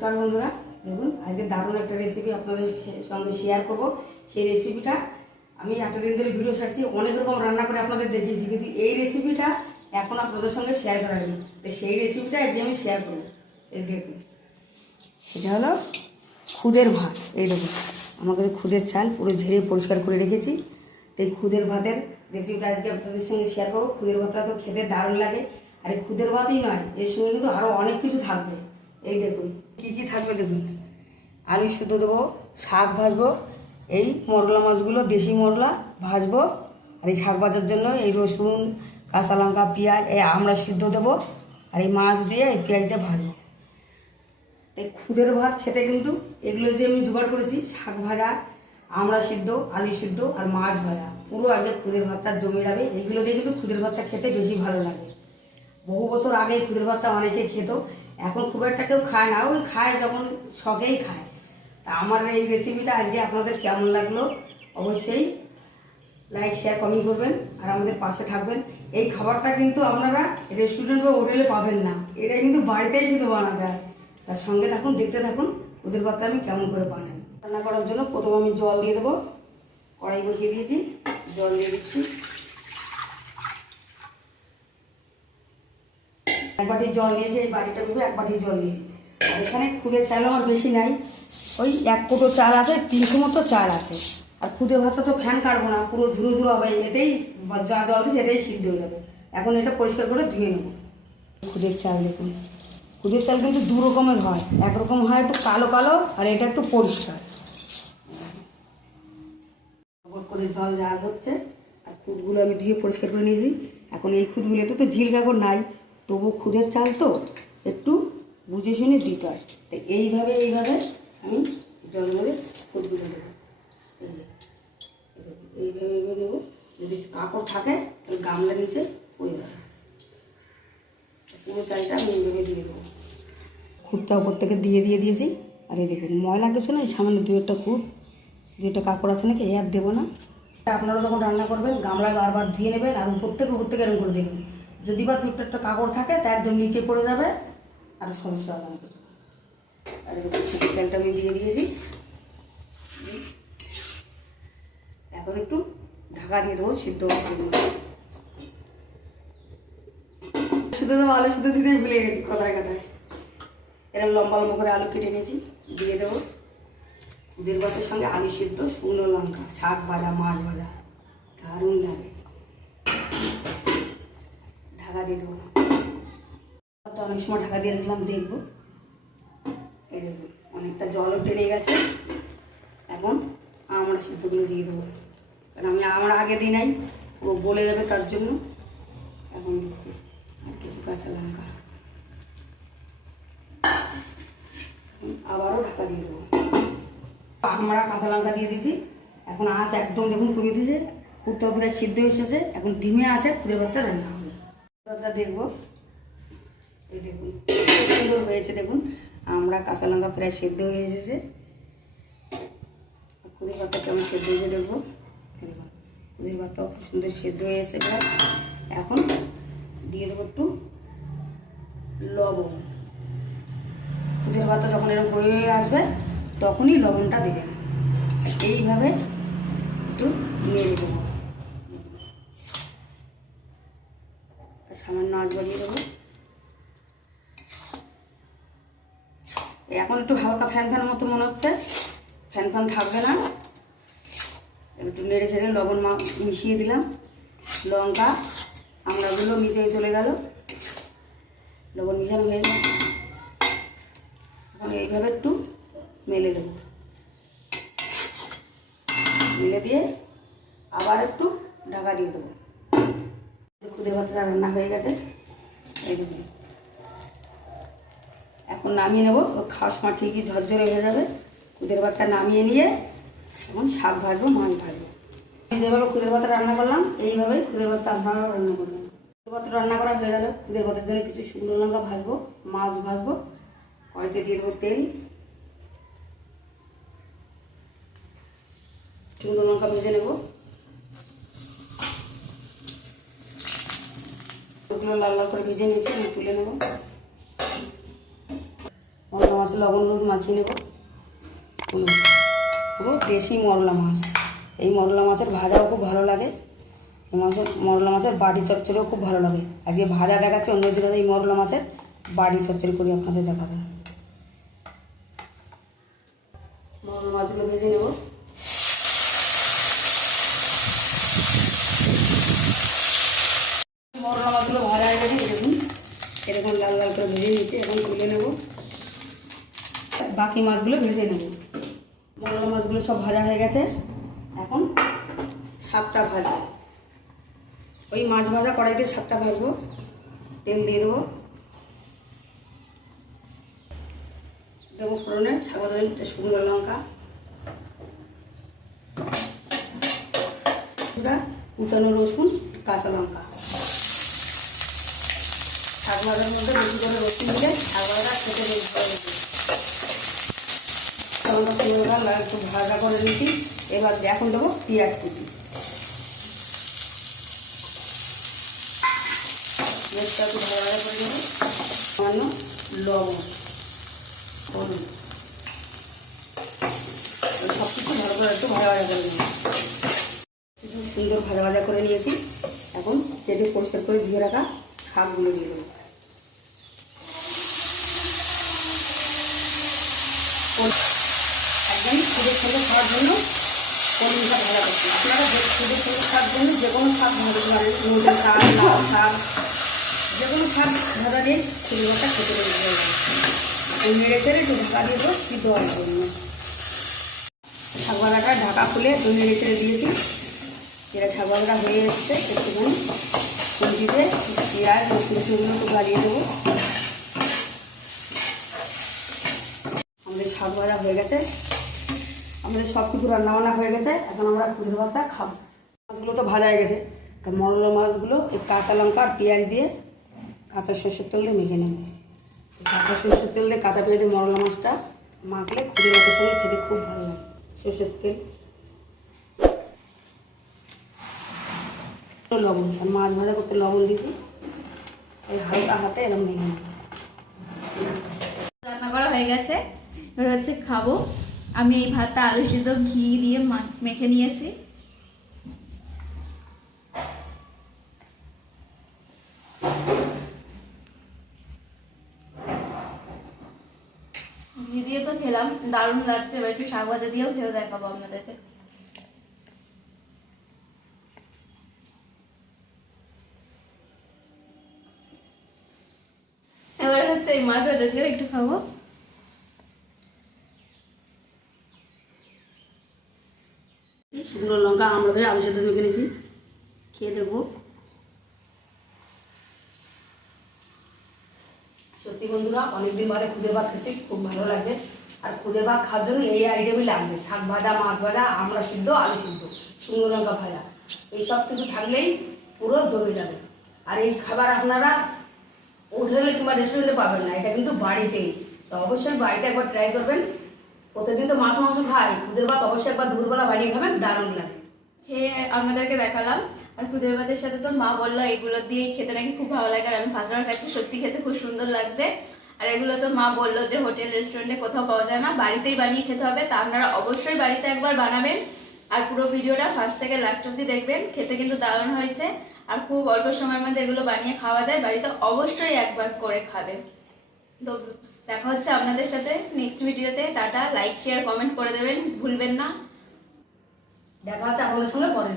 নমস্কার বন্ধুরা। দেখুন, আজকে দারুণ একটা রেসিপি আপনাদের সঙ্গে শেয়ার করব। সেই রেসিপিটা আমি এতদিন ধরে ভিডিও ছাড়ছি, অনেক রকম রান্না করে আপনাদের দেখিয়েছি, কিন্তু এই রেসিপিটা এখন আপনাদের সঙ্গে শেয়ার করা হয়নি। তো সেই রেসিপিটা আজকে আমি শেয়ার করব। এই দেখুন এটা হলো খুদের ভাত। এই দেখুন আমাকে খুদের চাল পুরো ঝেড়ে পরিষ্কার করে রেখেছি। তো এই খুদের ভাতের রেসিপিটা আজকে আপনাদের সঙ্গে শেয়ার করব। খুদের ভাতটা তো খেতে দারুণ লাগে। আর এই খুদের ভাতই নয়, এর সঙ্গে কিন্তু আরও অনেক কিছু থাকবে। এই দেখুন কী কী থাকবে দেখুন। আলু শুদ্ধ দেবো, শাক ভাজবো, এই মরলা মাছগুলো, দেশি মরলা ভাজবো, আর এই শাক ভাজার জন্য এই রসুন, কাঁচা লঙ্কা, পেঁয়াজ, এই আমরা সিদ্ধ দেবো, আর এই মাছ দিয়ে এই পেঁয়াজ দিয়ে ভাজবো। এই খুদের ভাত খেতে কিন্তু এগুলো যে আমি জোগাড় করেছি, শাক ভাজা আমড়া সিদ্ধ আলু সিদ্ধ, আর মাছ ভাজা, পুরো আগে খুদের ভাতটা জমে যাবে। এগুলো দিয়ে কিন্তু খুদের ভাতটা খেতে বেশি ভালো লাগে। বহু বছর আগে খুদের ভাতটা অনেকে খেত এখন খুব একটা কেউ খায় না। ওই খায় যখন, শখেই খায়। তা আমার এই রেসিপিটা আজকে আপনাদের কেমন লাগল অবশ্যই লাইক শেয়ার কমেন্ট করবেন আর আমাদের পাশে থাকবেন। এই খাবারটা কিন্তু আপনারা রেস্টুরেন্ট বা হোটেলে পাবেন না। এটা কিন্তু বাড়িতেই শুধু বানাতে হয়। তার সঙ্গে থাকুন, দেখতে থাকুন, ওদের কথা আমি কেমন করে বানাই। রান্না করার জন্য প্রথমে আমি জল দিয়ে দেবো। কড়াই বসিয়ে দিয়েছি, জল দিয়ে দিচ্ছি। এক বাটি জল দিয়েছি, এই বাটিটা ভেবে এক বাটি জল দিয়েছি। আর এখানে খুদের চাল আমার বেশি নাই। ওই এক কোটো চাল আছে, তিনশো মতো চাল আছে। আর খুদের ভাতটা তো ফ্যান কাটবো না, পুরো ঝুরো ঝুরো হবে, এতেই যা জল দিয়েছে এটাই সিদ্ধ হয়ে যাবে। এখন এটা পরিষ্কার করে ধুয়ে নেব। খুদের চাল দেখুন। খুদের চাল কিন্তু দু রকমের হয়। একরকম হয় একটু কালো কালো, আর এটা একটু পরিষ্কার। করে জল জাল হচ্ছে, আর খুদগুলো আমি ধুয়ে পরিষ্কার করে নিয়েছি। এখন এই খুদগুলোতে তো ঝিল কাকড় নাই। তবু খুদের চাল তো একটু বুঝে শুনে দিতে হয়। তো এইভাবে এইভাবে আমি জল খুদগুলো দেবো। এই যে, এইভাবে এইভাবে দেবো। যদি কাপড় থাকে, তাহলে গামলা নিচে যাবে পুরো চালটা আমি এইভাবে দিয়ে দেবো। খুঁটটা ওপর থেকে দিয়ে দিয়ে দিয়েছি। আর এই দেখুন, ময়লা কিছু না এই সামান্য দু একটা খুঁট দু একটা কাপড় আছে নাকি আর দেবো না। আপনারা যখন রান্না করবেন, গামলা বারবার ধুয়ে নেবেন, আর উপর থেকে উপর থেকে এরকম করে দেবেন যদি বা দুটো একটা কাপড় থাকে, তা একদম নিচে পড়ে যাবে। আর সমস্যা হবে না। আর চালটা আমি দিয়ে দিয়েছি। এখন একটু ঢাকা দিয়ে দেবো, সিদ্ধ শুধু তো আলু শুধু দিতে ভুলে গেছি কথায় কথায় এরকম লম্বা লম্বা করে আলু কেটে নিয়েছি, দিয়ে দেবো। দুধের ভাতের সঙ্গে আলু সিদ্ধ, শুকনো লঙ্কা, শাক ভাজা, মাছ ভাজা, দারুণ লাগে। ঢাকা দিয়ে দেবো। তো অনেক সময় ঢাকা দিয়ে রাখলাম, দেখব। এই দেখুন অনেকটা জলও টেনে গেছে। এখন আমরা সিদ্ধগুলো দিয়ে দেবো। কারণ আমি আমরা আগে দিই নাই, ও বলে যাবে তার জন্য। এখন দিচ্ছি, আর কিছু কাঁচা লঙ্কা। আবারও ঢাকা দিয়ে দেবো। আমরা কাঁচা লঙ্কা দিয়ে দিয়েছি। এখন আঁচ একদম দেখুন কমিয়ে দিয়েছে। খুদটা পুরো সিদ্ধ এসেছে। এখন ধিমে আছে খুদে ভাতটা রান্না দেখব। দেখুন সুন্দর হয়েছে, দেখুন। আমরা কাঁচা লঙ্কা প্রায় সেদ্ধ হয়ে এসেছে। খুদের ভাতটা কেমন সেদ্ধ হয়েছে দেখব। দেখুন খুদের ভাতটাও খুব সুন্দর সেদ্ধ হয়ে এসে এখন দিয়ে দেবো একটু লবণ। খুদের ভাতটা যখন এরকম হয়ে হয়ে আসবে, তখনই লবণটা দেবেন। এইভাবে একটু নেড়ে দেবো আর সামান্য আঁচ বাড়িয়ে দেবো। এখন একটু হালকা ফ্যান ফ্যান মতো মনে হচ্ছে। ফ্যান ফ্যান থাকবে না। একটু নেড়ে ছেড়ে লবণ মিশিয়ে দিলাম। লঙ্কা আমড়াগুলো নিচে চলে গেল। লবণ মিশানো হয়ে গেল। এখন এইভাবে একটু মেলে দেবো। মেলে দিয়ে আবার একটু ঢাকা দিয়ে দেবো। খুদে ভাতটা রান্না হয়ে গেছে। এই এখন নামিয়ে নেব। খাওয়ার সময় ঠিকই ঝরঝরে হয়ে যাবে। খুদের ভাতটা নামিয়ে নিয়ে এখন শাক ভাজবো, মাছ ভাজবো। যেভাবে খুদের ভাতটা রান্না করলাম, এইভাবেই খুদের ভাতটা আপনারাও রান্না করবেন। খুদের ভাতটা রান্না করা হয়ে গেল। খুদের ভাতের জন্য কিছু শুকনো লঙ্কা ভাজবো, মাছ ভাজবো। কড়াইতে দিয়ে দেবো তেল। শুকনো লঙ্কা ভেজে নেব। ওগুলো লাল লাল করে ভেজে নিয়েছি, আমি তুলে নেব। মরলা মাছের লবণ হলুদ মাখিয়ে নেব। পুরো দেশি মরলা মাছ। এই মরলা মাছের ভাজাও খুব ভালো লাগে। মাছের, মরলা মাছের বাড়ি চচ্চড়িও খুব ভালো লাগে। আর যে ভাজা দেখাচ্ছে অন্য দিন এই মরলা মাছের বাড়ি চচ্চড়ি করে আপনাদের দেখাবো। মরলা মাছগুলো ভেজে নেব মরলা মাছগুলো ভাজা হয়ে গেছে দেখুন এরকম লাল লাল করে ভেজে নিচ্ছে, এখন তুলে নেব। বাকি মাছগুলো ভেজে নেব। মরলা মাছগুলো সব ভাজা হয়ে গেছে। এখন শাকটা ভাজবো। ওই মাছ ভাজা কড়াইতে শাকটা ভাজবো। তেল দিয়ে দেবো। দেবো ফোড়নে ভাজা শুকনো লঙ্কা। কুচানো রসুন, কাঁচা লঙ্কা। ভাজার মধ্যে বেশি করে রসুন দিলে ভাজা খেতে বেশ লাল একটু ভাজা করে নিচ্ছি এবার এখন দেবো পেঁয়াজ কুচি। পেঁয়াজটা একটু ভাজা করে নেব। সামান্য লবণ সব কিছু ভালো করে একটু ভাজা ভাজা করে সুন্দর ভাজা ভাজা করে নিয়েছি। এখন কেটে পরিষ্কার করে ধুয়ে রাখা শাকগুলো দিয়ে দেবো। একদম সুদের সঙ্গে খাওয়ার জন্য কলমিটা ভাজা করছি। আপনারা যে সুদের সঙ্গে খাওয়ার জন্য যে কোনো শাক পারেন নতুন শাক লাল শাক, যে কোনো শাক ভাজা দিয়ে কলমিটা খেতে ভালো লাগে ওই নেড়ে চেড়ে একটু ঢাকা দিয়ে দেবো, সিদ্ধ হওয়ার জন্য। শাক ঢাকা খুলে একটু নেড়ে চেড়ে দিয়েছি এটা শাক ভাজাটা হয়ে এসছে, একটুখানি। কুঞ্চিতে পেঁয়াজ, রসুন সেগুলো একটু লাগিয়ে দেবো। শাক ভাজা হয়ে গেছে। আমাদের সব কিছু রান্নাবান্না হয়ে গেছে। এখন আমরা কুড়ি ভাতটা খাব। মাছগুলো তো ভাজা হয়ে গেছে। তা মরলা মাছগুলো, এই কাঁচা লঙ্কা আর পেঁয়াজ দিয়ে কাঁচা সর্ষের তেল দিয়ে মেখে নেব। কাঁচা সর্ষের তেল দিয়ে কাঁচা পেঁয়াজ দিয়ে মরলা মাছটা মাখলে খুবই ভাতের সঙ্গে খেতে খুব ভালো লাগে সর্ষের তেল। লবণ আর মাছ ভাজা করতে লবণ দিয়েছি। এই হালকা হাতে এরকম মেখে নেব। রান্না করা হয়ে গেছে। হচ্ছে খাব। আমি এই ভাতটা আলু সিদ্ধ ঘি দিয়ে মেখে নিয়েছি। ঘি দিয়ে তো খেলাম, দারুণ লাগছে। এবার একটু শাক ভাজা দিয়েও খেয়ে দেখাবো আপনাদেরকে। এবার হচ্ছে এই মাছ ভাজা দিয়ে একটু খাব। শুকনো লঙ্কা আমরা ধরে আলু সেদ্ধ মেখে নিয়েছি। খেয়ে দেখব। সত্যি বন্ধুরা, অনেকদিন বাদে খুদে ভাত খেতে খুব ভালো লাগে আর খুদে ভাত খাওয়ার জন্য এই আইটেমই লাগবে। শাক ভাজা, মাছ ভাজা আমরা সিদ্ধ, আলু সিদ্ধ, শুকনো লঙ্কা ভাজা। এই সব কিছু থাকলেই পুরো জমে যাবে। আর এই খাবার আপনারা হোটেলে কিংবা রেস্টুরেন্টে পাবেন না, এটা কিন্তু বাড়িতেই। তো অবশ্যই বাড়িতে একবার ট্রাই করবেন। প্রতিদিন তো মাছ মাংস খাই। খুদের ভাত অবশ্যই একবার দুপুরবেলা বানিয়ে খাবেন, দারুণ লাগে। খেয়ে আপনাদেরকে দেখালাম। আর খুদের ভাতের সাথে তো মা বলল, এগুলো দিয়ে খেতে নাকি খুব ভালো লাগে। আর আমি ফার্স্টবার খাচ্ছি, সত্যি খেতে খুব সুন্দর লাগছে। আর এগুলো তো মা বলল যে হোটেল, রেস্টুরেন্টে কোথাও পাওয়া যায় না, বাড়িতেই বানিয়ে খেতে হবে। তা আপনারা অবশ্যই বাড়িতে একবার বানাবেন। আর পুরো ভিডিওটা ফার্স্ট থেকে লাস্ট অব্দি দেখবেন। খেতে কিন্তু দারুণ হয়েছে। আর খুব অল্প সময়ের মধ্যে এগুলো বানিয়ে খাওয়া যায়। বাড়িতে অবশ্যই একবার করে খাবেন। দেখা হচ্ছে আপনাদের সাথে নেক্সট ভিডিওতে টাটা লাইক শেয়ার কমেন্ট করে দেবেন। ভুলবেন না। দেখা হচ্ছে আপনাদের সঙ্গে পরের।